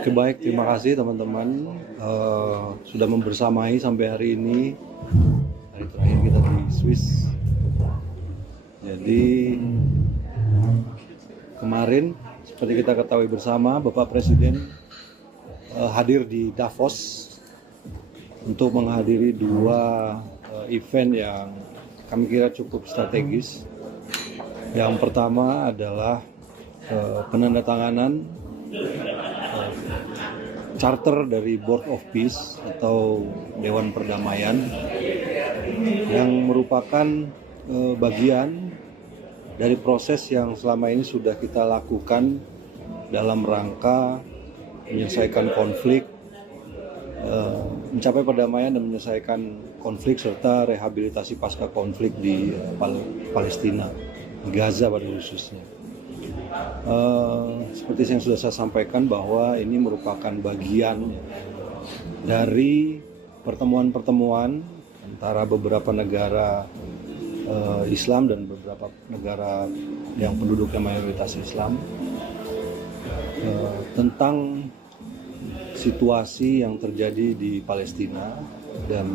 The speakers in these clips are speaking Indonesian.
Oke, baik, terima kasih teman-teman sudah membersamai sampai hari ini, hari terakhir kita di Swiss. Jadi kemarin seperti kita ketahui bersama, Bapak Presiden hadir di Davos untuk menghadiri dua event yang kami kira cukup strategis. Yang pertama adalah penandatanganan charter dari Board of Peace atau Dewan Perdamaian yang merupakan bagian dari proses yang selama ini sudah kita lakukan dalam rangka menyelesaikan konflik, mencapai perdamaian dan menyelesaikan konflik serta rehabilitasi pasca konflik di Palestina, di Gaza pada khususnya. Seperti yang sudah saya sampaikan bahwa ini merupakan bagian dari pertemuan-pertemuan antara beberapa negara Islam dan beberapa negara yang penduduknya mayoritas Islam tentang situasi yang terjadi di Palestina, dan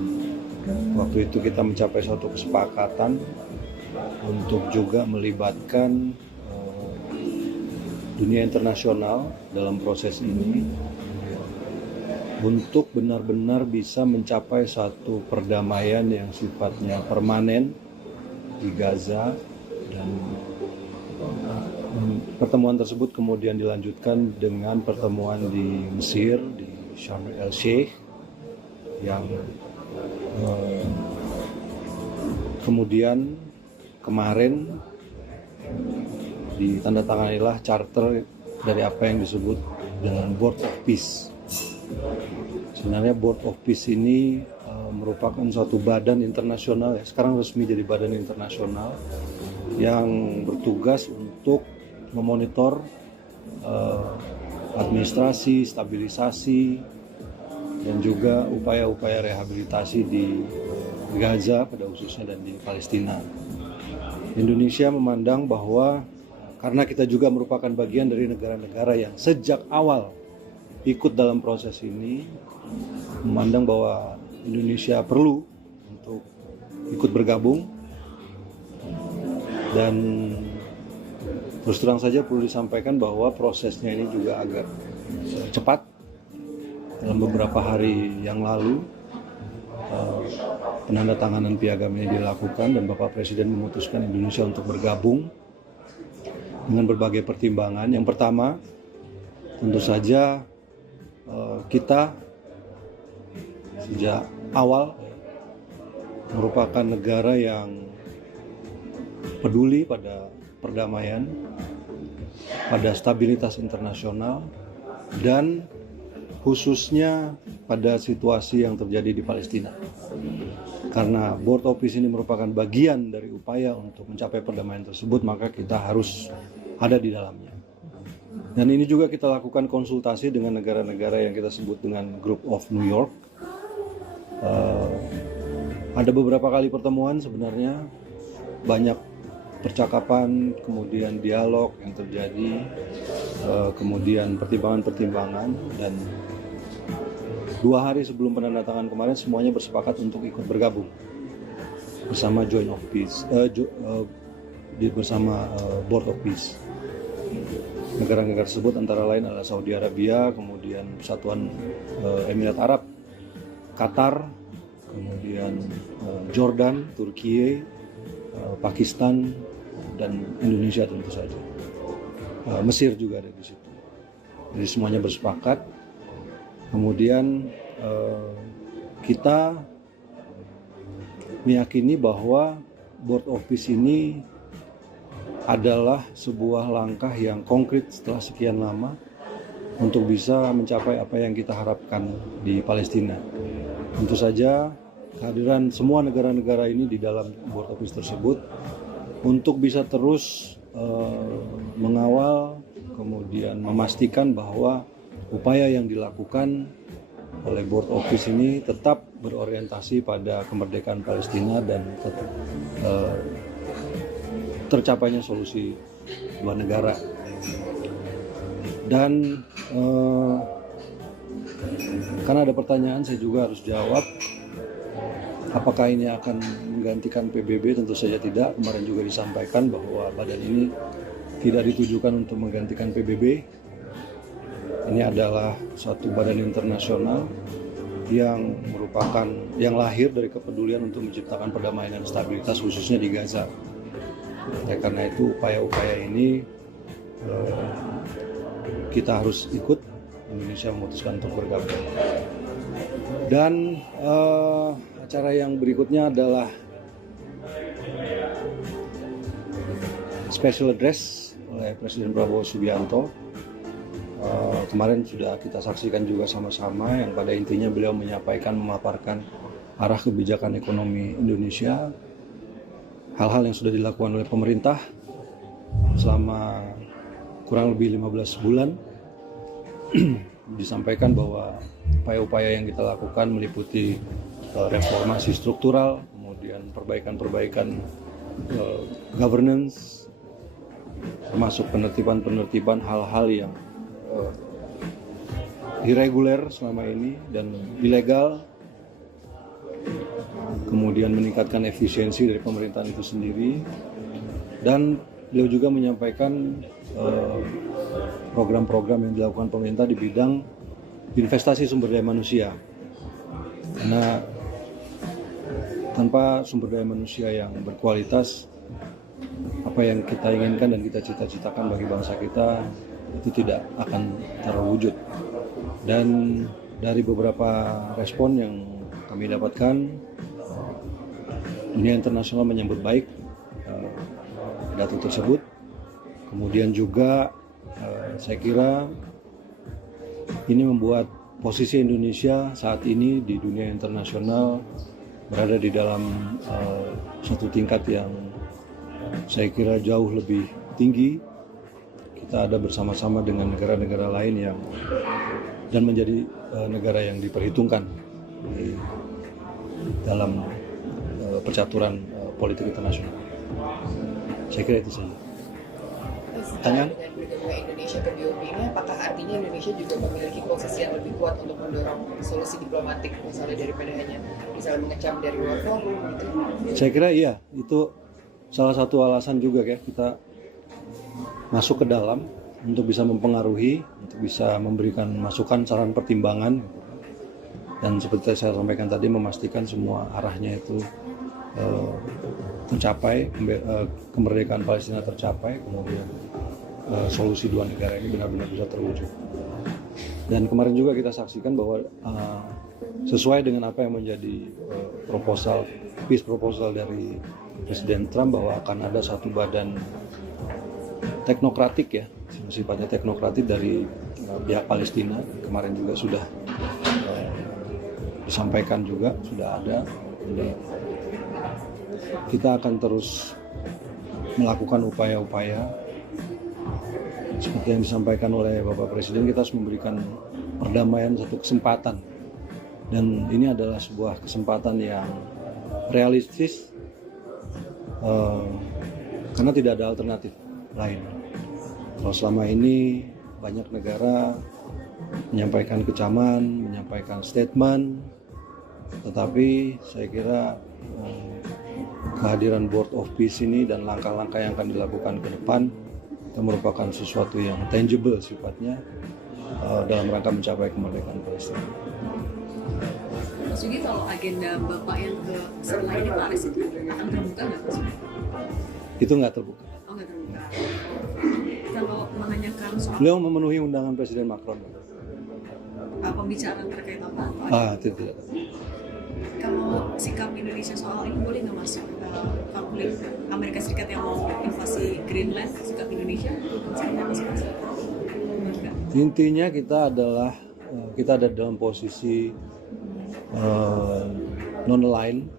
waktu itu kita mencapai suatu kesepakatan untuk juga melibatkan dunia internasional dalam proses ini untuk benar-benar bisa mencapai satu perdamaian yang sifatnya permanen di Gaza. Dan pertemuan tersebut kemudian dilanjutkan dengan pertemuan di Mesir, di Sharm el-Sheikh, yang kemudian kemarin ditandatanganilah charter dari apa yang disebut dengan Board of Peace. Sebenarnya Board of Peace ini merupakan suatu badan internasional, ya, sekarang resmi jadi badan internasional yang bertugas untuk memonitor administrasi, stabilisasi, dan juga upaya-upaya rehabilitasi di Gaza pada khususnya dan di Palestina. Indonesia memandang bahwa karena kita juga merupakan bagian dari negara-negara yang sejak awal ikut dalam proses ini, memandang bahwa Indonesia perlu untuk ikut bergabung. Dan terus terang saja perlu disampaikan bahwa prosesnya ini juga agak cepat. Dalam beberapa hari yang lalu penandatanganan piagam ini dilakukan dan Bapak Presiden memutuskan Indonesia untuk bergabung dengan berbagai pertimbangan. Yang pertama, tentu saja kita sejak awal merupakan negara yang peduli pada perdamaian, pada stabilitas internasional, dan khususnya pada situasi yang terjadi di Palestina. Karena Board of Peace ini merupakan bagian dari upaya untuk mencapai perdamaian tersebut, maka kita harus ada di dalamnya. Dan ini juga kita lakukan konsultasi dengan negara-negara yang kita sebut dengan Group of New York. Ada beberapa kali pertemuan, sebenarnya banyak percakapan, kemudian dialog yang terjadi, kemudian pertimbangan-pertimbangan, dan 2 hari sebelum penandatanganan kemarin semuanya bersepakat untuk ikut bergabung bersama Joint of Peace, bersama Board of Peace. Negara-negara tersebut antara lain adalah Saudi Arabia, kemudian Persatuan Emirat Arab, Qatar, kemudian Jordan, Turki, Pakistan, dan Indonesia tentu saja. Mesir juga ada di situ. Jadi semuanya bersepakat. Kemudian kita meyakini bahwa Board of Peace ini adalah sebuah langkah yang konkret setelah sekian lama untuk bisa mencapai apa yang kita harapkan di Palestina. Tentu saja kehadiran semua negara-negara ini di dalam Board of Peace tersebut untuk bisa terus mengawal, kemudian memastikan bahwa upaya yang dilakukan oleh Board of Peace ini tetap berorientasi pada kemerdekaan Palestina dan tetap tercapainya solusi dua negara. Dan Karena ada pertanyaan saya juga harus jawab, apakah ini akan menggantikan PBB? Tentu saja tidak. Kemarin juga disampaikan bahwa badan ini tidak ditujukan untuk menggantikan PBB. Ini adalah suatu badan internasional yang merupakan yang lahir dari kepedulian untuk menciptakan perdamaian dan stabilitas khususnya di Gaza. Karena itu upaya-upaya ini kita harus ikut. Indonesia memutuskan untuk bergabung. Dan acara yang berikutnya adalah special address oleh Presiden Prabowo Subianto. Kemarin sudah kita saksikan juga sama-sama, yang pada intinya beliau menyampaikan, memaparkan arah kebijakan ekonomi Indonesia, hal-hal yang sudah dilakukan oleh pemerintah selama kurang lebih 15 bulan. Disampaikan bahwa upaya-upaya yang kita lakukan meliputi reformasi struktural, kemudian perbaikan-perbaikan governance, termasuk penertiban hal-hal yang irreguler selama ini dan ilegal, kemudian meningkatkan efisiensi dari pemerintahan itu sendiri. Dan beliau juga menyampaikan program-program yang dilakukan pemerintah di bidang investasi sumber daya manusia. Karena tanpa sumber daya manusia yang berkualitas, apa yang kita inginkan dan kita cita-citakan bagi bangsa kita itu tidak akan terwujud. Dan dari beberapa respon yang kami dapatkan, dunia internasional menyambut baik pidato tersebut. Kemudian juga saya kira ini membuat posisi Indonesia saat ini di dunia internasional berada di dalam satu tingkat yang saya kira jauh lebih tinggi. Kita ada bersama-sama dengan negara-negara lain yang dan menjadi negara yang diperhitungkan di dalam percaturan politik internasional. Saya kira itu saja. Pertanyaan? Dengan bergabungnya Indonesia ke BOP ini, apakah artinya Indonesia juga memiliki posisi yang lebih kuat untuk mendorong solusi diplomatik, misalnya daripada hanya misalnya mengecam dari luar forum gitu? Saya kira iya, itu salah satu alasan juga ya kita masuk ke dalam untuk bisa mempengaruhi, untuk bisa memberikan masukan, saran, pertimbangan, dan seperti saya sampaikan tadi, memastikan semua arahnya itu tercapai, kemerdekaan Palestina tercapai, kemudian solusi dua negara ini benar-benar bisa terwujud. Dan kemarin juga kita saksikan bahwa sesuai dengan apa yang menjadi peace proposal dari Presiden Trump, bahwa akan ada satu badan teknokratik ya, sifatnya teknokratik dari pihak Palestina. Kemarin juga sudah disampaikan juga, sudah ada. Jadi kita akan terus melakukan upaya-upaya seperti yang disampaikan oleh Bapak Presiden. Kita harus memberikan perdamaian satu kesempatan, dan ini adalah sebuah kesempatan yang realistis karena tidak ada alternatif lain. Kalau selama ini banyak negara menyampaikan kecaman, menyampaikan statement, tetapi saya kira kehadiran Board of Peace ini dan langkah-langkah yang akan dilakukan ke depan itu merupakan sesuatu yang tangible sifatnya dalam rangka mencapai kemerdekaan Palestina. Mas Yugi, kalau agenda Bapak yang ke selain di Paris itu akan terbuka nggak Mas? Itu nggak terbuka. Oh, nggak terbuka. Kalau menanyakan soal Beliau memenuhi undangan Presiden Macron. pembicaraan terkait apa? Tidak. Kalau sikap Indonesia soal ini boleh nggak masuk konflik Amerika Serikat yang mau invasi Greenland, sikap Indonesia? Intinya kita ada dalam posisi non-aligned.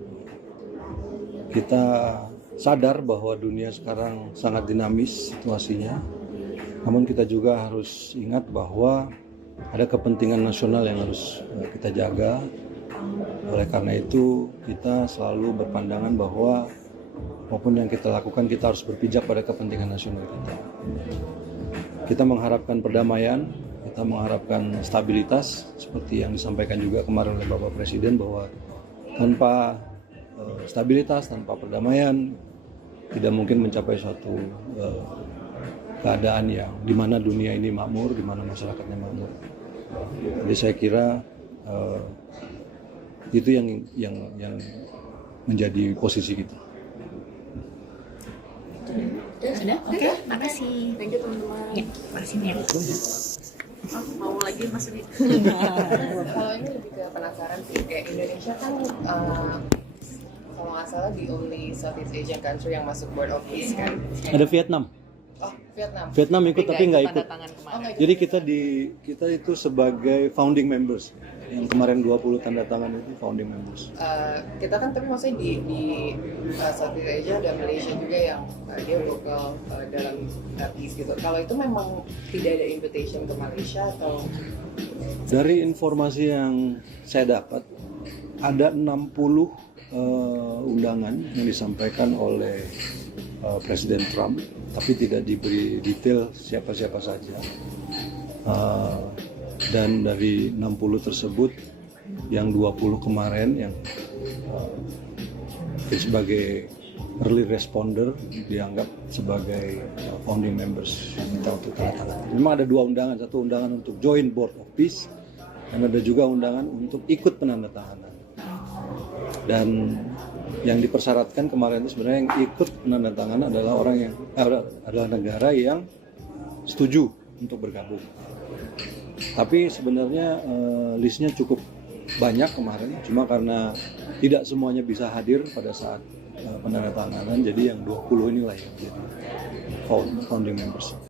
Kita sadar bahwa dunia sekarang sangat dinamis situasinya, namun kita juga harus ingat bahwa ada kepentingan nasional yang harus kita jaga. Oleh karena itu kita selalu berpandangan bahwa apapun yang kita lakukan, kita harus berpijak pada kepentingan nasional kita. Kita mengharapkan perdamaian, Kita mengharapkan stabilitas seperti yang disampaikan juga kemarin oleh Bapak Presiden bahwa tanpa stabilitas, tanpa perdamaian tidak mungkin mencapai suatu keadaan yang di mana dunia ini makmur, di mana masyarakatnya makmur. Jadi saya kira itu yang menjadi posisi kita. Sudah? Oke, makasih. Thank you teman-teman. Ya, makasih banyak. Mau lagi Mas Udi? Kalau ini lebih ke penasaran sih, kayak Indonesia kan kalau nggak salah the only Southeast Asian country yang masuk Board of Peace kan. Ada Vietnam. Oh, Vietnam. Vietnam ikut tapi nggak ikut. Oh, nggak ikut. Jadi kita itu sebagai founding members. Yang kemarin 20 tanda tangan itu founding members. Kita kan tapi maksudnya di Southeast Asia ada Malaysia juga yang dia lokal dalam peace gitu. Kalau itu memang tidak ada invitation ke Malaysia atau? Dari informasi yang saya dapat, ada 60 undangan yang disampaikan oleh Presiden Trump, tapi tidak diberi detail siapa-siapa saja. Dan dari 60 tersebut, yang 20 kemarin yang sebagai early responder dianggap sebagai founding members yang minta untuk tanda tangan. Memang ada 2 undangan, satu undangan untuk join Board of Peace dan ada juga undangan untuk ikut penandatanganan. Dan yang dipersyaratkan kemarin itu sebenarnya yang ikut penandatanganan adalah orang yang adalah negara yang setuju untuk bergabung. Tapi sebenarnya listnya cukup banyak kemarin, cuma karena tidak semuanya bisa hadir pada saat penandatanganan, jadi yang 20 inilah yang jadi founding members.